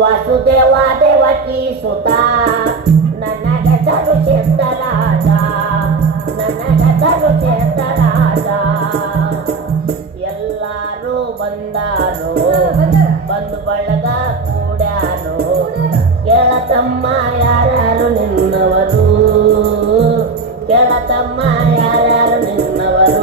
ವಾಸುದೇವ ದೇವಕಿ ಸುತ ನನಗೆ ತರು ಸಿದ್ಧರಾಜ ನನಗೆ ತರು ಸಿದ್ಧರಾಜ ಎಲ್ಲಾರು ಬಂದಾರು ಬಂದು ಬಳಗ ಕೂಡ್ಯಾರು ಕೇಳತಮ್ಮ ಯಾರ್ಯಾರು ನಿನ್ನವರು ಕೇಳತಮ್ಮ ಯಾರ್ಯಾರು ನಿನ್ನವರು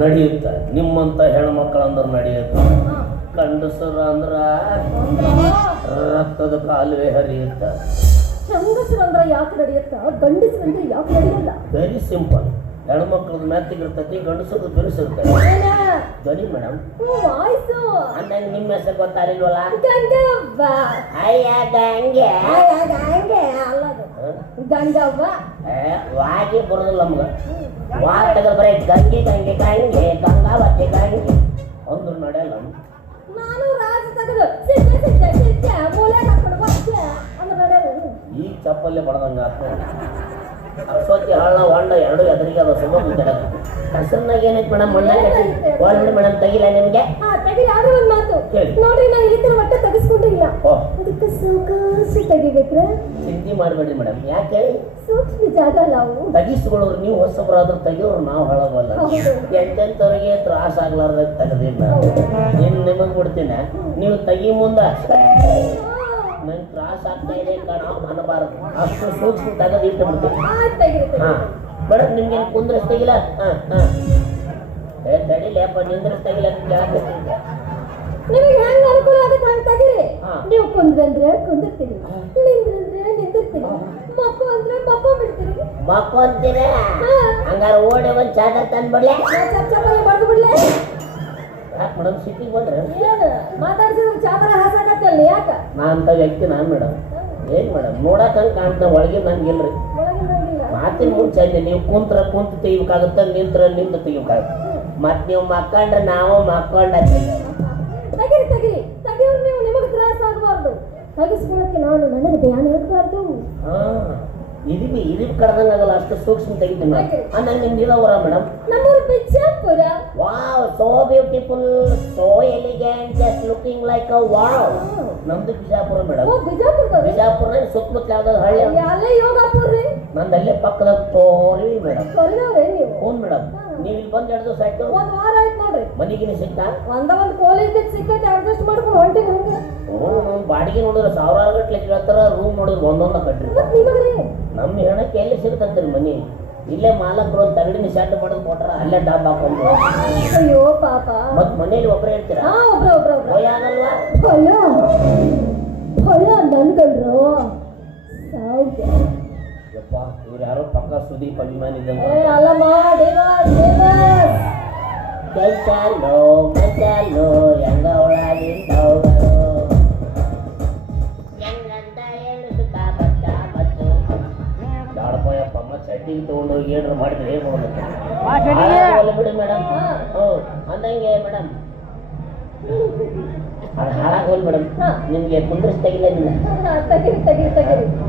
ನಡೆಯುತ್ತ ನಿಮ್ಮಂತ ಹೆಣ್ಮಕ್ಳು ಅಂದ್ರೆ ನಡೆಯುತ್ತ ಗಂಡಸರು ಅಂದ್ರ ರಕ್ತದ ಕಾಲುವೆ ಹರಿಯುತ್ತ ಹೆಂಗಸರು ಅಂದ್ರ ಯಾಕೆ ನಡೆಯುತ್ತ ಗಂಡಸರು ಅಂದ್ರೆ ಯಾಕೆ ನಡೆಯಲ್ಲ ವೆರಿ ಸಿಂಪಲ್ ಹೆಣ್ಮಕ್ಳದ್ ಮೆತ್ತಿಗಿರ್ತೈತಿ ಗಂಡಸರು ಬಿರುಸಿರ್ತೈತಿ ಗಡಿ ಮೇಡಮ್ ವಾಯ್ಸು ಅಂದಂಗ ನಿಮ್ಮ ಹೆಸರು ಗೊತ್ತಾರಿಲ್ವಲ್ಲ ಗಂಗವ್ವ ಅಯ್ಯ ಗಂಗೆ ಗಂಗವ್ವ ವಾಗಿ ಬರೋದಿಲ್ಲ ನಮ್ಗ ವಾ ತೆಗೆದು ಬರೀ ಗಂಗೆ ಗಂಗೆ ಗಂಗೆ ಗಂಗಾವತಿ ಗಂಗೆ ಅಂದ್ರು ನಡೆಯಲ್ಲ ನಾನು ರಾಜ ತೆಗೆದು ಸಿದ್ದೆ ಸಿದ್ದೆ ಸಿದ್ದೆ ಮೂಲೆ ಹಾಕೊಂಡು ಬರ್ತೆ ಅಂದ್ರೆ ನಡೆಯಲ್ಲ ಈಗ ಚಪ್ಪಲ್ಲೇ ಬಡದಂಗ ಅಶ್ವತಿ ಹಳ್ಳ ಹೊಂಡ ಎರಡು ಎದುರಿಗೆ ಅದ ಸುಮ್ಮ ಮುದ್ದಾಡ ಹೆಸರಿನಾಗ ಏನೈತಿ ಮೇಡಮ್ ಮಣ್ಣಾಗ ಒಳ್ಳೆ ಮೇಡಮ್ ತೆಗಿಲ್ಲ ನಿಮ್ಗೆ ತೆಗಿಲ್ಲ ಆದ್ರೆ ಒಂದು ಮಾತು ನೋಡ್ರಿ ನಾ ಈ ತರ ಒಟ್ಟೆ ತೆಗಿಸ್ಕೊಂಡಿಲ್ಲ ಅದಕ್ಕೆ ಸಾಕಾಸಿ ತೆಗಿಬೇಕ್ರೆ ಚಿಂತೆ ಮಾಡಬೇಡಿ ಮೇಡಮ್ ಯಾಕೆ ಸೂಕ್ಷ್ಮ ಜಾಗ ಅಲ್ಲ ಅವು ತೆಗಿಸ್ಕೊಳ್ಳೋರು ನೀವು ಹೊಸಬ್ರಾದ್ರೂ ತೆಗಿಯೋರು ನಾವು ಹಳಗಲ್ಲ ಎಂತೆಂಥವ್ರಿಗೆ ತ್ರಾಸ ಆಗ್ಲಾರ್ದ ತೆಗೆದಿಲ್ಲ ಇನ್ನು ನಿಮಗೆ ಬಿಡ್ತೀನಿ ನೀವು ತೆಗಿ ಮುಂದ ನಂಗೆ ತ್ರಾಸ ಆಗ್ತಾ ಇದೆ ನಾವು ಅನ್ನಬಾರದು ಅಷ್ಟು ಸೂಕ್ಷ್ಮ ತೆಗೆದು ಇಟ್ಟು ಬಿಡ್ತೀವಿ ಹಾ ಮೇಡಮ್ ನಿಮ್ಗೆ ಕುಂದ್ರಿಸ್ತಾಗಿಲ್ಲ ತಡಿಲೇಪ್ಪ ನಿಂದ್ರಿಸ್ತಾಗಿಲ್ಲ ನಿಮಗೆ ಹೆಂಗ್ ಅನುಕೂಲ ಆಗುತ್ತೆ ಹಂಗೆ ತೆಗೀರಿ ನೀವು ಕುಂದ್ರಂದ್ರೆ ಕುಂದಿರ್ತೀರಿ ನಿಂದ್ರಂದ್ರೆ ನಿಂದಿರ್ತೀರಿ ಮಕ್ಕಳು ಅಂದ್ರೆ ಮಕ್ಕಳು ಬಿಡ್ತೀರಿ ಮಕ್ಕಳು ಅಂತೀರ ಹಂಗಾರೆ ಓಡಿ ಒಂದು ಚಾದರ್ ತಂದ್ಬಿಡ್ಲೆ ಚಪ್ಪಲಿ ಬಡ್ದು ಬಿಡ್ಲೆ ಯಾಕೆ ಮೇಡಮ್ ಸಿಟಿಗೆ ಬಂದ್ರೆ ಮಾತಾಡ್ಸಿದ್ರೆ ಚಾದರ ಹಾಸಾಕತ್ತಲ್ಲ ಯಾಕ ನಾ ಅಂತ ವ್ಯಕ್ತಿ ನಾನು ಮೇಡಮ್ ಏನ್ ಮೇಡಮ್ ನೋಡಕ್ ಹಂಗೆ ಕಾಣ್ತಾ ಒಳಗೆ ನಂಗೆ ಇಲ್ರಿ ಮಾತಿನ ಮುಂಚೆ ಅಂದೆ ನೀವು ಕುಂತ್ರ ಕುಂತು ತೆಗಿಬೇಕಾಗುತ್ತೆ ನಿಂತ್ರ ನಿಂತು ತೆಗಿಬೇಕಾಗುತ್ತೆ ಮತ್ ನೀವು ಮಕ್ಕಂಡ್ರೆ ನಾವು ಮಕ್ಕೊಂಡ ತೆಗಿರಿ ತೆಗಿರಿ ತೆಗಿಯೋರು ನೀವು ನಿಮಗೆ ತ್ರಾಸ ಆಗಬಾರ್ದು ತೆಗಿಸ್ಕೊಳ್ಳೋಕೆ ನಾನು ನನಗೆ ಧ್ಯಾನ ಇರಬಾರ್ದು ಇದು ಕಡ್ದಂಗ ಆಗಲ್ಲ ಅಷ್ಟು ಸೂಕ್ಷ್ಮ ತೆಗಿತೀನಿ ಅಂದಂಗ ನಿಮ್ದು ಇದಾವರ ಮೇಡಮ್ ನಮ್ಮೂರು Bijapur wow so beautiful so elegant just looking like a wow ನಮ್ದು ಬಿಜಾಪುರ ಮೇಡಮ್ ಬಿಜಾಪುರ ಸುತ್ತಮುತ್ತ ಯಾವ್ದಾದ್ರು ಹಳ್ಳಿ ಅಲ್ಲೇ ಯೋಗಾಪುರ ರೀ ನಂದಲ್ಲೇ ಪಕ್ಕದಾಗ ತೋರಿ ಮೇಡಮ್ ತೊರೆದವ್ರೆ ನೀವು ಹ್ಞೂ ಮೇಡಮ್ ನೀವು ಇಲ್ಲಿ ಬಂದು 2 ದಿವಸ ಆಯ್ತು ಒಂದ್ ವಾರ ಆಯ್ತು ನೋಡ್ರಿ ಮನೆಗಿನ ಸಿಕ್ತಾ ಒಂದ್ ಕಾಲೇಜ್ ಸಿಕ್ಕೈತೆ ಅಡ್ಜಸ್ಟ್ ಮಾಡ್ಕೊಂಡು ಹೊಂಟಿಗೆ ಹಂಗೆ ಬಾಡಿಗೆ ನೋಡಿದ್ರೆ ಸಾವಿರಾರು ಗಟ್ಲೆ ಕೇಳ್ತಾರ ರೂಮ್ ನೋಡಿದ್ರೆ ಒಂದೊಂದ ಕಟ್ರಿ ನಮ್ಮ ಹೆಣಕ್ಕೆ ಎಲ್ಲಿ ಸಿಗ್ತಂತ್ರಿ ಮನಿ ಇಲ್ಲೇ ಮಾಲಕರು ಒಂದು ತಗಡಿನ ಶೆಡ್ ಮಾಡೋದು ಕೊಟ್ರ ಅಲ್ಲೇ ಡಾಬ್ ಹಾಕೊಂಡು ಅಯ್ಯೋ ಪಾಪ ಮತ್ ಮನೇಲಿ ಒಬ್ಬರೇ ಇರ್ತೀರಾ ಭಯ ಆಗಲ್ವಾ ಭಯ ನನ್ಗಲ್ರು ಯಪ್ಪ ಇವ್ರು ಯಾರೋ ಪಕ್ಕ ಸುದೀಪ್ ಅಭಿಮಾನಿ ಇದ್ದಂಗೆ ಕೆಲ್ಸಲ್ಲೋ ಹೆಂಗ ಒಳಗಿಂದವರು ಯಾಡಪ್ಪ ಮತ್ತೆ ಸೆಟ್ಟಿಂಗ್ ತಗೊಂಡೋಗಿ ಏನಾರು ಮಾಡಿದ್ರೆ ಏನು ಮಾಡೋದು ಬಿಡಿ ಮೇಡಮ್ ಅಂದಂಗೆ ಮೇಡಮ್ ಅದು ಹಾಳಾಗೋಲ್ ಮೇಡಮ್ ನಿಮ್ಗೆ ಕುಂದ್ರಿಸ್ತಾಗಿಲ್ಲ ನಿನ್ನ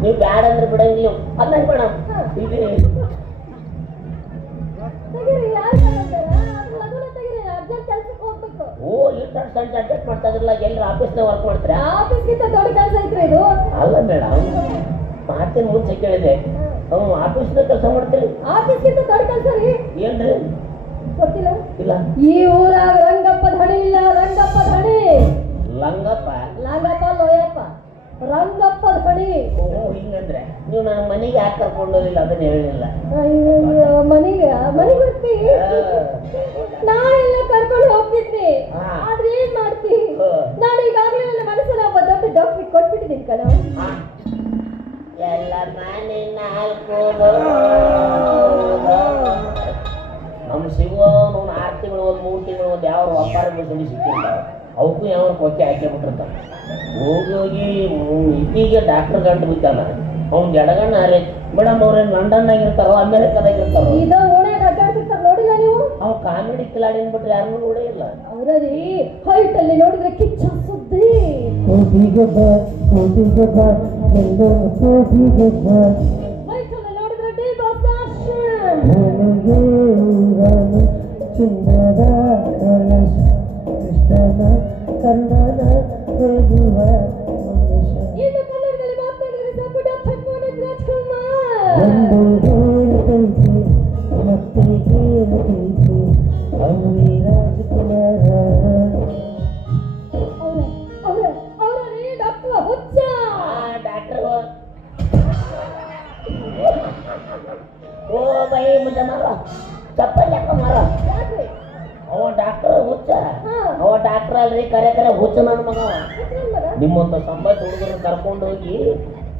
ನೀವು ಬ್ಯಾಡ ಅಂದ್ರೆ ಬಿಡಂಗಿಲ್ಲ ಅಂದಂಗೆ ಮೇಡಮ್ ಇಲ್ಲಿ ಓ ಇಷ್ಟು ಅಡ್ಜಸ್ಟ್ ಮಾಡ್ತಾ ಇದ್ರಲ್ಲ ಎಲ್ಲರ ಆಫೀಸ್ನಾಗ ವರ್ಕ್ ಮಾಡ್ತೀರಾ ಅಲ್ಲ ಮೇಡಮ್ ಮಾತಿನ ಮುಂಚೆ ಕೇಳಿದೆ ಆಫೀಸ್ನಾಗ ಕೆಲಸ ಮಾಡ್ತೀರಿ ಆಫೀಸ್ಗಿಂತ ದೊಡ್ಡ ಕೆಲಸ ರೀ ಏನ್ರಿ ಗೊತ್ತಿಲ್ಲ ಇಲ್ಲ ಈ ಊರಾಗ ರಂಗಪ್ಪ ಧಣಿ ಇಲ್ಲ ರಂಗಪ್ಪ ಧಣಿ ಲಂಗಪ್ಪ ಲೋಯಪ್ಪ ರಂಗಪ್ಪ ಧಣಿ ಹಿಂಗಂದ್ರೆ ನೀವು ನನ್ನ ಮನೆಗೆ ಯಾಕೆ ಕರ್ಕೊಂಡು ಹೋಗಿಲ್ಲ ಅದನ್ನ ಹೇಳಿಲ್ಲ ಮನೆಗೆ ಬರ್ತಿ ನಾ ಎಲ್ಲ ಕರ್ಕೊಂಡು ಹೋಗ್ತಿದ್ದೆ ಆದ್ರೆ ಏನ್ ಮಾಡ್ತಿ ನಾನು ಈಗಾಗಲೇ ನನ್ನ ಮನಸ್ಸಲ್ಲಿ ಒಬ್ಬ ದೊಡ್ಡ ಡಾಕ್ಟ್ರಿಗೆ ಕೊಟ್ಬಿಟ್ಟಿದ್ದೀನಿ ಕಣ ಎಲ್ಲ ಮನೆ ನಾಲ್ಕು ನಮ್ಮ ಸಿಗುವ 6 ತಿಂಗಳು 3 ತಿಂಗಳು ಒಂದು ಯಾವ ವ್ಯಾಪಾರ ಬೆಳೆಸಿ ಸಿಕ್ಕಿರ್ತಾವೆ ಅವಕ್ಕೂ ಯಾವ ಕೊಕ್ಕೆ ಹಾಕಿ ಬಿಟ್ಟಿರ್ತಾನೆ ಹೋಗಿ ಇತ್ತೀಗೆ ಡಾಕ್ಟರ್ ಗಂಟು ಬಿದ್ದಾನ ಅವ್ನು ಎಡಗಣ್ಣ ಅರೆ ಮೇಡಮ್ ಅವ್ರೇನು ಲಂಡನ್ನಾಗ ಇರ್ತಾರೋ ಅಮೆರಿಕದಾಗ ಇರ್ತಾರೋ ನೋಡಿಲ್ಲ ನೀವು ಅವ್ ಕಾಮಿಡಿ ಕಿಲಾಡಿನ ಬಿಟ್ರೆ ಯಾರನ್ನೂ ನೋಡೇ ಇಲ್ಲ ಅವರಲ್ಲಿ ಹೈಟ್ ಅಲ್ಲಿ ನೋಡಿದ್ರೆ ಕಿಚ್ಚ ಸುದ್ದಿ ಮೈಸೂರಲ್ಲಿ ನೋಡಿದ್ರೆ ಡಿ ಬಾಸ್ ಆಕ್ಷನ್. ಚಿನ್ನದ ಕೃಷ್ಣನ ಕನ್ನಡ ಹೋಗುವ ಮನುಷ್ಯ ಇನ್ನು ಕನ್ನಡದಲ್ಲಿ ಮಾತನಾಡಿದ್ರೆ ಸಾಕು ಡಾಕ್ಟರ್ ಪುನೀತ್ ರಾಜ್ಕುಮಾರ್. ಒಂದು ಹೇಳ್ತೈತೆ ಮತ್ತೆ ಹೇಳ್ತೈತೆ ಅವಳಿ ರಾಜ್ಕುಮಾರ. ಅವರೇ ಡಾಕ್ಟರ್ ಹುಚ್ಚ. ಡಾಕ್ಟರ್ ಓ ಬೈ ಮುದ್ದೆ ಮಾರೋ ಚಪ್ಪಲ್ ಯಾಕ ಮಾರೋ. ಯಾಕ್ರಿ? ಅವ ಡಾಕ್ಟರ್ ಹುಚ್ಚ. ಹಾ. ಅವ ಡಾಕ್ಟರ್ ಅಲ್ರಿ ಕರೆ ಹುಚ್ಚ ನನ್ನ ಮಗ. ಹುಚ್ಚನ್ ಮಗ? ನಿಮ್ಮಂತ ಸಂಬಂಧ ಹುಡುಗರನ್ನ ಕರ್ಕೊಂಡು ಹೋಗಿ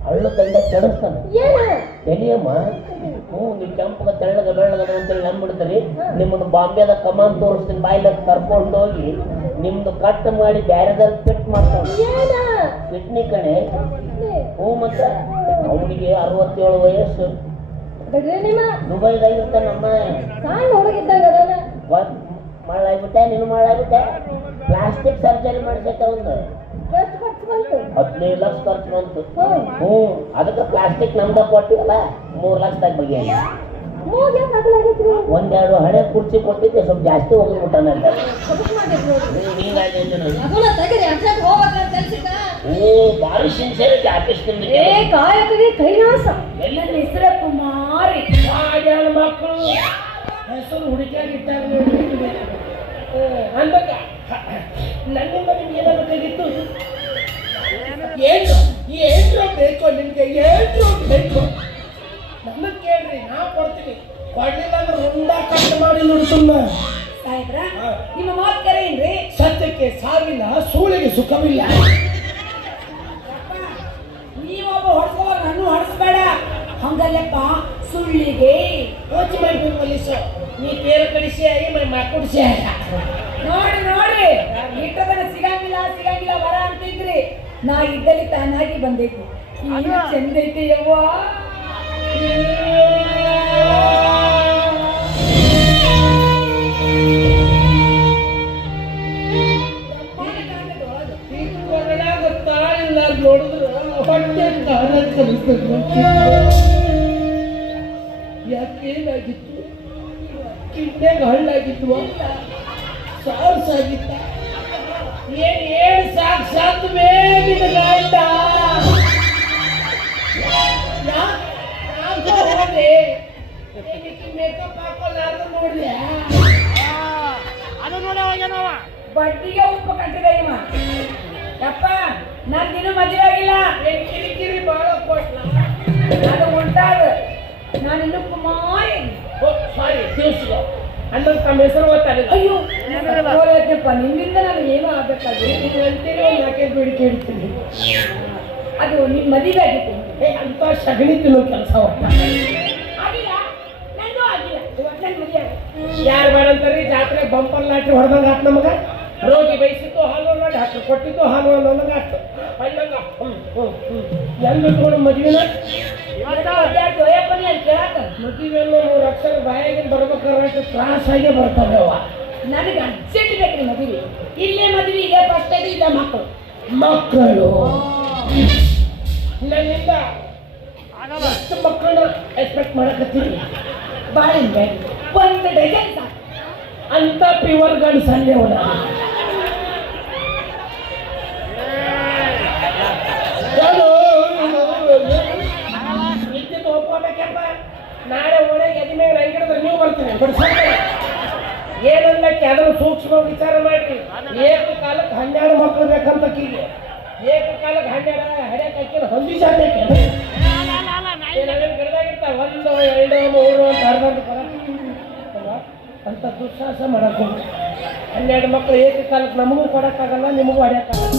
ಹಳ್ಳು ತಂಡ ಕೆಡಿಸ್ತಾನೆ. ಏನು? ಎಲಿಯಮ್ಮ ನೀವು ಕೆಂಪಗ ತೆಳ್ಳಗ ಬೆಳ್ಳಗದ ಅಂತೇಳಿ ನಂಬಿಡ್ತೀರಿ. ನಿಮ್ಮನ್ನು ಬಾಂಬೆದ ಕಮಾನ್ ತೋರಿಸ್ತೀನಿ ಬಾಯಿಲ ಕರ್ಕೊಂಡು ಹೋಗಿ ನಿಮ್ದು ಕಟ್ ಮಾಡಿ ಬ್ಯಾರೆದಲ್ಲಿ ಫಿಟ್ ಮಾಡ್ಕೊಂಡು ಏನ? ಕಿಡ್ನಿ ಕಣೆ. ಮತ್ತ ಅವನಿಗೆ 67 ವಯಸ್ಸು. ಬಿಡ್ರಿ ನಿಮ್ಮ ದುಬೈದಾಗಿರ್ತಾನೆ ನಮ್ಮ ಸಣ್ಣ ಹುಡುಗಿದ್ದಾಗ ಅದಾನ. ಮಾಡಾಗ್ಬಿಟ್ಟೆ ನೀನು ಮಾಡಾಗ್ಬಿಟ್ಟೆ. ಪ್ಲಾಸ್ಟಿಕ್ ಸರ್ಜರಿ ಮಾಡಿಸೈತೆ ಒಂದು ಎಷ್ಟು ಖರ್ಚು ಬಂತು? 15 ಲಕ್ಷ ಖರ್ಚು ಬಂತು. ಅದಕ್ಕೆ ಪ್ಲಾಸ್ಟಿಕ್ ನಮ್ದ ಕೊಟ್ಟಿವಲ್ಲ 3 ಲಕ್ಷದಾಗ ಬಗೆಯ. ಮೂಗ್ ಯಾಕೆ ಅಗಲಾಗೈತ್ರಿ? ಒಂದೆರಡು ಹಳೆ ಕುರ್ಚಿ ಕೊಟ್ಟಿದ್ದೆ ಸ್ವಲ್ಪ ಜಾಸ್ತಿ ಹೋಗ್ಬಿಟ್ಟಾನಲ್ಲ. ಅದಕ್ಕೆ ಮಾಡಿದ್ರು ನೋಡ್ರಿ. ಹಿಂಗಾಗಿ ಅದನ್ನ ತೆಗೀರಿ, ಅರ್ಜೆಂಟ್ ಹೋಗ್ಬೇಕಂತ ಕೆಲ್ಸಕ್ಕ. ಭಾರಿ ಸಿನ್ಸಿಯರಿಟಿ ಆಫೀಸ್ ಏ ಕಾಯಕವೇ ಕೈಲಾಸ. ಎಲ್ಲ ಹೆಸರೇ ಕುಮಾರಿ ಮಕ್ಕಳು ಹೆಸರು ಹುಡುಕಿಯಾಗಿಟ್ಟಾಗ ಅಂದಾಗ ನನ್ನಿಂದ ನಿಮ್ಗೆ ಏನಾಗಬೇಕಾಗಿತ್ತು? ಏನು ಬೇಕು ನಿಮ್ಗೆ? ಏನು ಬೇಕು ನನ್ನ ಕೇಳ್ರಿ, ನಾ ಕೊಡ್ತೀನಿ. ಕೊಡ್ಲಿಲ್ಲ ಅಂದ್ರೆ ರುಂಡ ಕಟ್ ಮಾಡಿ ನುಡ್ಸುಮ್ಮ. ಸಾಹೇಬ್ರ ನಿಮ್ಮ ಮಾತು ಕರೆಯೇನ್ರಿ? ಸತ್ಯಕ್ಕೆ ಸಾವಿಲ್ಲ, ಸೂಳಿಗೆ ಸುಖವಿಲ್ಲ. ನೀವೊಬ್ಬ ಹೊಡ್ಸೋವಾಗ ನಾನು ಹೊಡ್ಸ್ಬೇಡ. ಹಂಗಲ್ಲಪ್ಪ ಸುಳ್ಳಿಗೆ ಯೋಚನೆ ಮಾಡ್ಬೇಕು ಪೊಲೀಸು. ನೀ ಪೇರು ಕಡಿಸಿ ಆಗಿ ಮಾಕುಡಿಸಿ ನೋಡಿ ನೋಡಿ ಇಟ್ಟದನ್ನ ಸಿಗಂಗಿಲ್ಲ ವರ ಅಂತಿದ್ರಿ. ನಾ ಇದ್ದಲ್ಲಿ ತಾನಾಗಿ ಬಂದೈತಿ. ಏನು ಚಂದೈತಿ ಯವ್ವ. ನೋಡಿದ್ರೆ ಹೊಟ್ಟೆ ಕಾರ ಕಲಿಸ್ತದೆ. ಯಾಕೇನಾಗಿತ್ತು? ಕಿಡ್ನ್ಯಾಗ ಹಳ್ಳಾಗಿತ್ತು, ಸಾಗಿತ್ತ. ಏನ್ ಸಾಕ್ಷಾತ್ ಬೇಗ ಗಂಡ ಹೋದೆ ಮೇಕಪ್ ಹಾಕೋಲಾರ್ದು ನೋಡ್ದೆ. ಅದು ನೋಡೋವಾಗೇನವ ಬಡ್ಡಿಗೆ ಉಪ್ಪು ಕಟ್ಟಿದ ಇವ. ಯಪ್ಪ ನಂದಿನ್ನೂ ಮದುವೆ ಆಗಿಲ್ಲ. ಕಿರಿಕಿರಿ ಬಾಳ ಕೊಟ್ಲ. ಅದು ಉಂಟಾದ ನಾನಿನ್ನು ಕುಮಾರಿ. ಸಾರಿ ತಿಳಿಸ್ಕೊ ಅಂದ್ರೆ ತಮ್ಮ ಹೆಸರು ಓದ್ತಾರೆ. ಅಯ್ಯೋ ಹೋರಪ್ಪ, ನಿಮ್ಮಿಂದ ನನಗೆ ಏನೂ ಆಗ್ಬೇಕಾದ್ರೆ ನೀವು ಹೇಳ್ತೀರಿ, ಯಾಕೆ ಬೇಡಿಕೆ ಇಡ್ತೀನಿ. ಅದು ನಿಮ್ಮ ಮದುವೆ ಆಗಿತ್ತು. ಅಂತ ಸಗಣಿ ತಿನ್ನೋ ಕೆಲಸ ಆಗಿಲ್ಲ, ನಂದು ಆಗಿಲ್ಲ. ಇವತ್ತು ನನ್ನ ಮದುವೆ ಯಾರು ಬೇಡಂತಾರಿ? ಜಾತ್ರೆ ಬಂಪರ್ ಲಾಟ್ರಿ ಹೊಡೆದಂಗ ಆತ್ ನಮಗ. ರೋಗಿ ಬಯಸಿದ್ದು ಹಾಲು ನೋಡಿ ಹಾಕ್ತು, ಕೊಟ್ಟಿದ್ದು ಹಾಲು ಅನ್ನೋದಂಗ ಆಯ್ತು. ಹಳ್ಳಂಗ ಎಂದು ತಗೊಂಡು ಮದುವೆನ ಮದುವೆಯನ್ನು 3 ಅಕ್ಷರ ಬಾಯಾಗಿನ ಬರ್ಬೇಕಾದ್ರೆ ತ್ರಾಸಾಗೆ ಬರ್ತವೆ ಅವ. ನನಗೆ ಅರ್ಜೆಂಟ್ ಬೇಕ್ರಿ ಮದುವೆ. ಇಲ್ಲೇ ಮದುವೆ ಇದೆ, ಫಸ್ಟ್ ಇಲ್ಲ ಮಕ್ಕಳು ನನ್ನಿಂದ ಎಷ್ಟು ಮಕ್ಕಳನ್ನ ಎಕ್ಸ್ಪೆಕ್ಟ್ ಮಾಡಕತ್ತೀನಿ? ಬಾಳಿಂದ 1 ಡಜನ್ ಸಾಕು. ಅಂತ ಪ್ಯೂರ್ ಗಂಡಸಲ್ಲಿ ಅವನ ಇದ್ದಿದ್ದು ಒಪ್ಕೋಬೇಕಪ್ಪ. ನಾಳೆ ಒಳಗೆ ಎದಿ ಮೇಲೆ ಅಂಗಡಿದ್ರೆ ನೀವು ಬರ್ತೀನಿ ಬಡಿಸ್ತಾರೆ. ಏನನ್ನಕ್ಕೆ ಅದನ್ನು ಸೂಕ್ಷ್ಮ ವಿಚಾರ ಮಾಡ್ರಿ. ಏಕಕಾಲಕ್ಕೆ 12 ಮಕ್ಕಳು ಬೇಕಂತ ಕೀಗೆ. ಏಕಕಾಲಕ್ಕೆ 12 ಹಡ್ಯಾಕ ಹಾಕಿದ ಹೊಂದಿ ಜಾತಕ್ಕೆ ಗಿಡದಾಗಿರ್ತಾವ 1, 2, 3 ಅಂತ ಅರ್ಧಂತ ಅಂತ ದುಸ್ಸಾಹಸ ಮಾಡಕ್ ಹೋಗಿ 12 ಮಕ್ಕಳು ಏಕಕಾಲಕ್ಕೆ ನಮಗೂ ಕೊಡಕ್ಕಾಗಲ್ಲ, ನಿಮಗೂ ಹೊಡ್ಯಕ್ಕಾಗಲ್ಲ.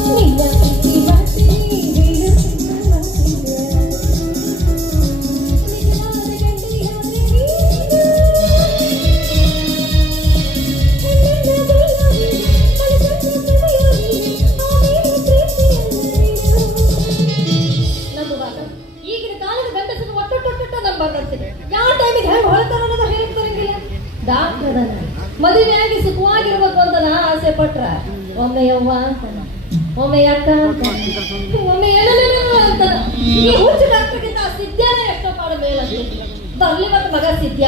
ಈಗಿನ ಕಾಲದ ಗಂಡಸರು ಒಟ್ಟೊಟ್ಟೊಟ್ಟ ನಂಬರ್ತೀನಿ. ಯಾವ ಟೈಮಿಗೆ ಹೆಂಗೆ ಹೊಳ್ತಾರ ಅನ್ನೋದು ಹೇಳ್ತಾರಂಗಿಲ್ಲ. ಡಾಕ್ಟರ್ ಮದುವೆಯಾಗಿ ಸುಖವಾಗಿರ್ಬೇಕು ಅಂತ ನಾ ಆಸೆ ಪಟ್ರ ಒಮ್ಮೆ ಯವ್ವ ಅಂತ, ಒಮ್ಮೆ ಅಕ್ಕ ಅಂತ, ಒಮ್ಮೆ ಎಲ್ಲ ಅಂತ ಈ ಹುಚ್ಚ ಡಾಕ್ಟರ್ಗಿಂತ ಸಿದ್ಧಾನೇ ಎಷ್ಟೋ ಪಾಡ ಮೇಲಂತೆ ಬರ್ಲಿ ಮತ್ತೆ ಮಗ ಸಿದ್ಧ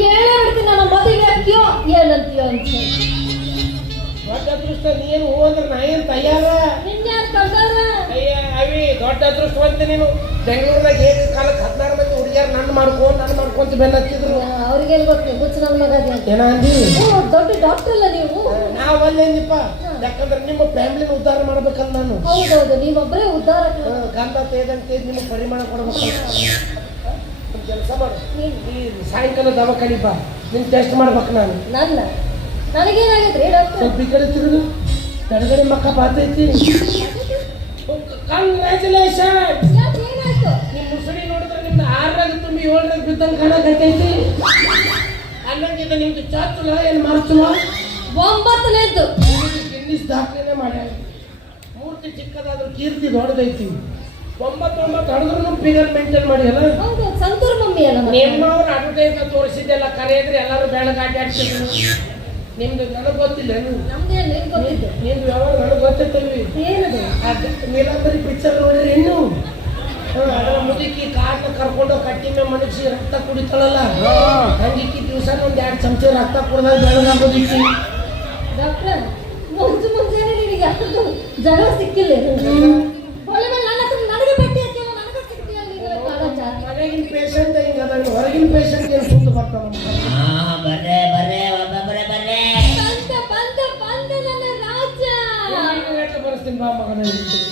ಕೇಳೇ ಬಿಡ್ತೀನಿ ನನ್ನ ಮದುವೆ ಆಗ್ತೀಯೋ ಏನಂತೀಯೋ ಅಂತ ದೊಡ್ಡ ಅದೃಷ್ಟ ನೀನು ಹೂ ಅಂದ್ರೆ ನಾ ಏನ್ ತಯಾರ ನಿನ್ಯಾರು ಕಳ್ದಾರ ಅಯ್ಯ ಅವಿ ದೊಡ್ಡ ಅದೃಷ್ಟವಂತ ನೀನು ಬೆಂಗಳೂರಿನಾಗ ಹೇಗೆ ಕಾಲಕ್ಕೆ 16 ಮಂದಿ ಹುಡುಗಿಯಾರ ನನ್ನ ಮಾಡ್ಕೊಂತ ಬೆನ್ನ ಹತ್ತಿದ್ರು ಅವ್ರಿಗೇನ್ ಗೊತ್ತು ಹುಚ್ಚ ನನ್ನ ಮಗ ಅದೇ ಅಂತ ಏನ ಅಂದಿ ದೊಡ್ಡ ಡಾಕ್ಟರ್ ಅಲ್ಲ ನೀವು ನಾವ್ ಅಲ್ಲೇನಿಪ್ಪ ಯಾಕಂದ್ರೆ ನಿಮ್ಮ ಫ್ಯಾಮಿಲಿನ ಉದ್ಧಾರ ಮಾಡ್ಬೇಕಲ್ಲ ನಾನು ಹೌದೌದು ನೀವೊಬ್ಬರೇ ಉದ್ಧಾರ ಗಂಧ ತೇದಂತೆ ನಿಮ್ಮ ಪರಿಮಾಣ ಕೊಡ್ಬೇಕು ಕೆಲಸ ಮಾಡು ಈ ಸಾಯಂಕಾಲ ದವಾಖಾನಿ ಬಾ ನಿನ್ ಟೆಸ್ಟ್ ಮಾಡ್ಬೇಕು ನಾನು ನನಗೇನಾಗೈತ್ರಿ ಡಾಕ್ಟರ್ ಸ್ವಲ್ಪ ಈ ಕಡೆ ತಿರುಗು ತಡಗಡೆ ಮಕ್ಕ ಬಾತೈತಿ ಕಂಗ್ರ್ಯಾಚುಲೇಷನ್ ಏನಾಯ್ತು ನಿಮ್ ಮುಸುಡಿ ನೋಡಿದ್ರೆ ನಿಮ್ದು 6ರಾಗ ತುಂಬಿ 7ರಾಗ ಬಿದ್ದಂಗೆ ಕಾಣಕತ್ತೈತಿ ಅನ್ನಂಗಿದ ನಿಮ್ದು ಚಾತುಲ ಏನ್ ಮಾಡ್ತುಲ 9ನೇದ್ದು ಗಿನ್ನಿಸ್ ದಾಖಲೆನೇ ಮಾಡ್ಯಾರ ಮೂರ್ತಿ ಚಿಕ್ಕದಾದ್ರೂ ಕೀರ್ತಿ ದೊಡ್ಡದೈತಿ 9 ಹೊಡೆದ್ರು ಫಿಗರ್ ಮೇಂಟೈನ್ ಮಾಡಿ ಅಲ್ಲ ಹೌದು ಸಂತೂರ್ ಮಮ್ಮಿ ಅಲ್ಲ ಮತ್ತೆ. ನಿಮ್ಮವ್ರು ಅಡ್ವರ್ಟೈಸ್ ತೋರಿಸಿದ್ದೆಲ್ಲ ಕರೆಯಿದ್ರೆ ಎಲ್ಲರೂ ಬೆಳಗಾಟಿ ಆಡ್ತಿದ್ರು ನಿಮ್ದು ನನಗೆ ಗೊತ್ತಿಲ್ಲ ನಮ್ದೇನು ನಿಮ್ಗೆ ಗೊತ್ತಿದ್ದು ನಿಮ್ದು ಯಾವಾಗ ನನಗೆ ಗೊತ್ತೈತಲ್ವಿ ಏನದು ಅದು ನೀಲಾಂಬರಿ ಪಿಕ್ಚರ್ ನೋಡಿದ್ರೆ ಇನ್ನು ಅದರ ಮುದುಕಿ ಕಾರ್ನ ಕರ್ಕೊಂಡು ಕಟ್ಟಿ ಮೇಲೆ ಮನಗಿಸಿ ರಕ್ತ ಕುಡಿತಾಳಲ್ಲ ಹಂಗಿಕ್ಕಿ ದಿವಸ ಒಂದ್ 2 ಚಮಚ ರಕ್ತ ಕುಡ್ದಾಗ ಬೆಳಗಾಗೋದಿಕ್ಕಿ ಡಾಕ್ಟರ್ ಮುಂಚೆನೆ ನಿನಗೆ ಯಾವ್ದು ಜಗಳ ಸಿಕ್ಕಿಲ್ಲ ಹೊಳೆ ಮೇಲೆ ನನ್ನ ಹತ್ರ ನನಗೆ ಭೇಟಿ ಆಗ್ತೀವ ನನಗೆ ಸಿಗ್ತೀಯ ಮನೆಗಿನ ಪೇಷಂಟ್ ಹಿಂಗ ಹೊರಗಿನ ಪೇಷಂಟ್ ಏನು ಸುಂದು ಬರ್ತಾವ ಬರ್ರೆ ಬರ್ರೆ ಒಬ್ಬೊಬ್ಬರೇ ಬರ್ರೆ ಬಂದ ನನ್ನ ರಾಜ ಬರ್ಸ್ತೀನಿ ಬಾ ಮಗನ